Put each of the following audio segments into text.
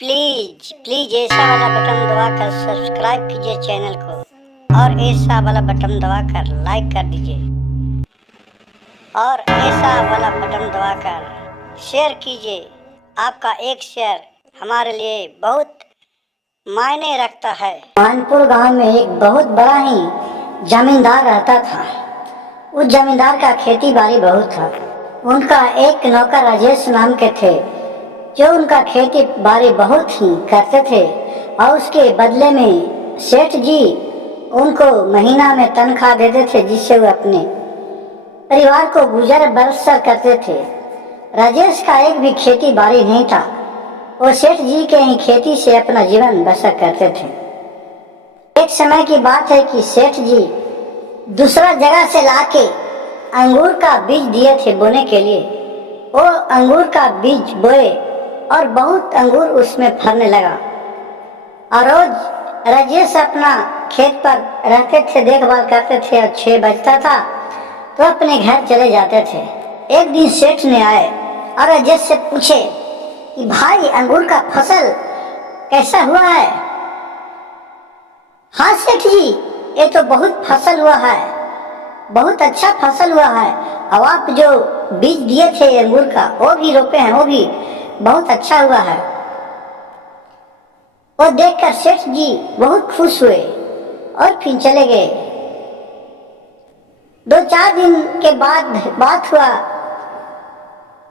Please please ऐसा वाला button दबाकर सब्सक्राइब कीजिए चैनल को और ऐसा वाला बटन दबाकर लाइक कर दीजिए और ऐसा वाला बटन दबाकर शेयर कीजिए। आपका एक शेयर हमारे लिए बहुत मायने रखता है। मानपुर गांव में एक बहुत बड़ा ही जमींदार रहता था। उस जमींदार का खेती बाड़ी बहुत था। उनका एक नौकर राजेश नाम के थे जो उनका खेती बाड़ी बहुत ही करते थे और उसके बदले में सेठ जी उनको महीना में तनख्वाह देते थे जिससे वो अपने परिवार को गुजर बसर करते थे। राजेश का एक भी खेती बाड़ी नहीं था। वो सेठ जी के ही खेती से अपना जीवन बसर करते थे। एक समय की बात है कि सेठ जी दूसरा जगह से लाके अंगूर का बीज दिए थे बोने के लिए। वो अंगूर का बीज बोए और बहुत अंगूर उसमें फरने लगा और रोज राजेश अपना खेत पर रहते थे, देखभाल करते थे और 6 बजता था तो अपने घर चले जाते थे। एक दिन सेठ ने आए और राजेश से पूछे कि भाई अंगूर का फसल कैसा हुआ है। हाँ सेठ जी, ये तो बहुत फसल हुआ है, बहुत अच्छा फसल हुआ है और आप जो बीज दिए थे अंगूर का वो भी रोपे हैं, वो भी बहुत अच्छा हुआ है। वो देखकर सेठ जी बहुत खुश हुए और फिर चले गए। 2-4 दिन के बाद बात हुआ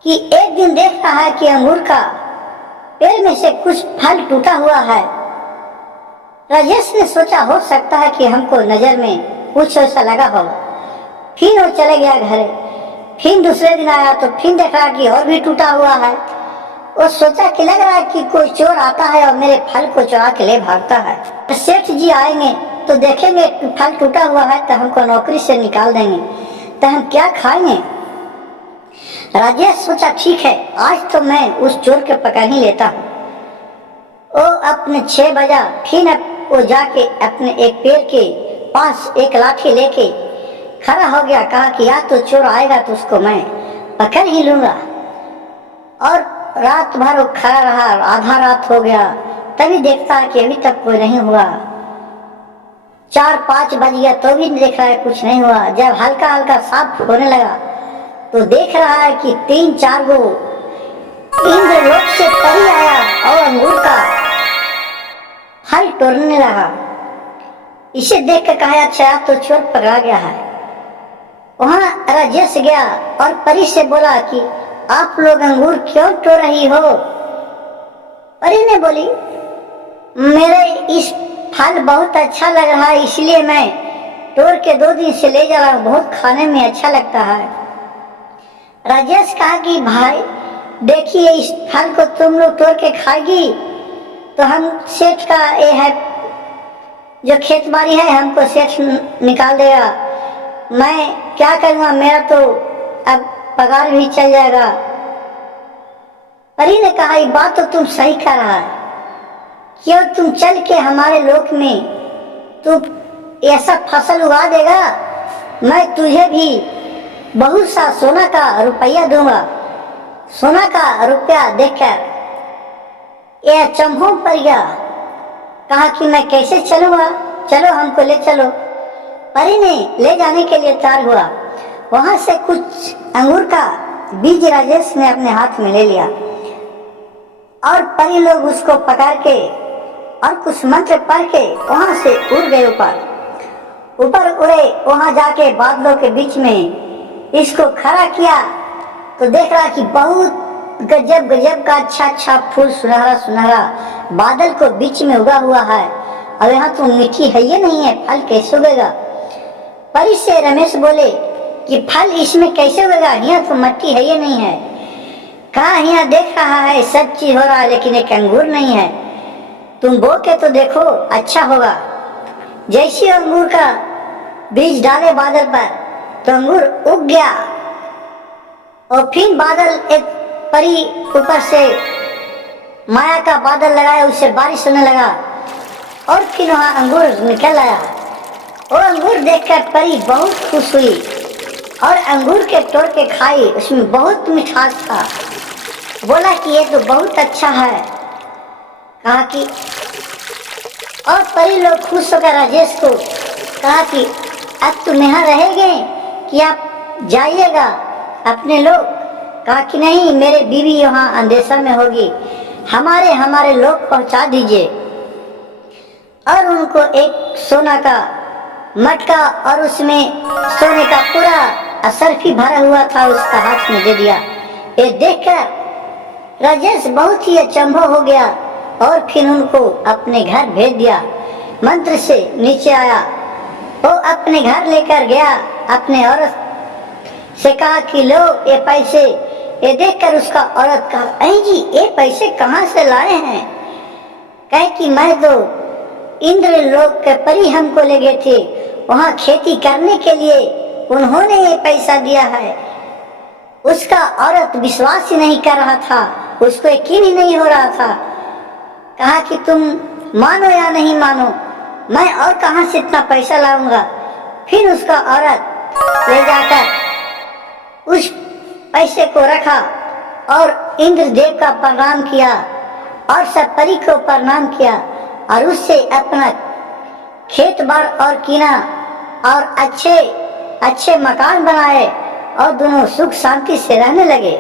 कि एक दिन देख रहा है कि अंगूर का पेड़ में से कुछ फल टूटा हुआ है। राजेश ने सोचा हो सकता है कि हमको नजर में कुछ ऐसा लगा होगा। फिर वो चले गया घर। फिर दूसरे दिन आया तो फिर देखा कि और भी टूटा हुआ है। वो सोचा कि लग रहा है कि कोई चोर आता है और मेरे फल को चुरा के ले भागता है। तो सेठ जी आएंगे तो देखेंगे कि फल टूटा हुआ है तो हमको नौकरी से निकाल देंगे, तो हम क्या खाएंगे। राजेश सोचा ठीक है, आज तो मैं उस चोर के पकड़ ही लेता हूँ। वो अपने 6 बजा फिर वो जाके अपने एक पेड़ के पास एक लाठी लेके खड़ा हो गया। कहा कि या तो चोर आएगा तो उसको मैं पकड़ ही लूंगा। और रात भर वो खड़ा रहा, आधा रात हो गया तभी देखता है कि अभी तक कोई नहीं हुआ। 4-5 बज गया तो भी देख रहा है कुछ नहीं हुआ। जब हल्का हल्का साफ होने लगा तो देख रहा है कि 3-4 गो इंद्रलोक से परी आया और अंगूर का फल तोड़ने लगा। इसे देख कर कहा अच्छा तो चोर पकड़ा गया है। वहां राजेश गया और परी से बोला कि आप लोग अंगूर क्यों तोड़ रही हो। परी ने बोली मेरे इस फल बहुत अच्छा लग रहा है इसलिए मैं तोड़ के 2 दिन से ले जा रहा हूँ, बहुत खाने में अच्छा लगता है। राजेश कहा कि भाई देखिए इस फल को तुम लोग तोड़ के खाएगी तो हम सेठ का ये है जो खेत बाड़ी है हमको सेठ निकाल देगा। मैं क्या करूँगा, मेरा तो अब पगार भी चल जाएगा। परी ने कहा ये बात तो तुम सही कह रहा है, क्यों तुम चल के हमारे लोक में तू ऐसा फसल उगा देगा, मैं तुझे भी बहुत सा सोना का रुपया दूंगा। सोना का रुपया देखकर यह चंभों पर गया। कहा कि मैं कैसे चलूंगा, चलो हमको ले चलो। परी ने ले जाने के लिए तैयार हुआ। वहां से कुछ अंगूर का बीज राजेश ने अपने हाथ में ले लिया और परी लोग उसको पकड़ के और कुछ मंत्र पढ़ के वहां से उड़ गए। ऊपर उड़े, वहां जाके बादलों के बीच में इसको खड़ा किया तो देख रहा कि बहुत गजब गजब का अच्छा फूल सुनहरा सुनहरा बादल को बीच में उगा हुआ है। अब यहाँ तो मिट्टी है ये नहीं है, फल कैसे उगेगा। परी से रमेश बोले कि फल इसमें कैसे उगेगा, यहाँ तो मट्टी है ये नहीं है। कहा यहाँ देख रहा है सब चीज हो रहा है लेकिन एक अंगूर नहीं है, तुम बो के तो देखो अच्छा होगा। जैसे अंगूर का बीज डाले बादल पर तो अंगूर उग गया और फिर बादल एक परी ऊपर से माया का बादल लगाया, उससे बारिश होने लगा और फिर वहां अंगूर निकल आया। और अंगूर देखकर परी बहुत खुश हुई और अंगूर के तोड़ के खाई, उसमें बहुत मिठास था। बोला कि ये तो बहुत अच्छा है। कहा कि और परी लोग खुश होकर राजेश को कहा कि अब तुम यहाँ रहेंगे कि आप जाइएगा अपने लोग। कहा कि नहीं, मेरे बीवी यहाँ अंदेशा में होगी, हमारे लोग पहुँचा दीजिए। और उनको एक सोना का मटका और उसमें सोने का पूरा असरफी भरा हुआ था उसका हाथ में दे दिया। ये देखकर राजेश बहुत ही अचंभव हो गया और फिर उनको अपने घर भेज दिया। मंत्र से नीचे आया, वो अपने घर लेकर गया, अपने औरत से कहा कि लो ये पैसे। ये देखकर उसका औरत कहा, अरे जी ये पैसे कहाँ से लाए हैं? कहे कि मैं तो इंद्र लोक के परी हमको ले गए थे, वहाँ खेती करने के लिए उन्होंने ये पैसा दिया है। उसका औरत विश्वास ही नहीं कर रहा था, उसको यकीन ही नहीं हो रहा था। कहा कि तुम मानो या नहीं मानो, मैं और कहाँ से इतना पैसा लाऊंगा। फिर उसका औरत ले जाकर उस पैसे को रखा और इंद्रदेव का प्रणाम किया और सब परी को प्रणाम किया और उससे अपना खेत बार और कीना और अच्छे अच्छे मकान बनाए और दोनों सुख शांति से रहने लगे।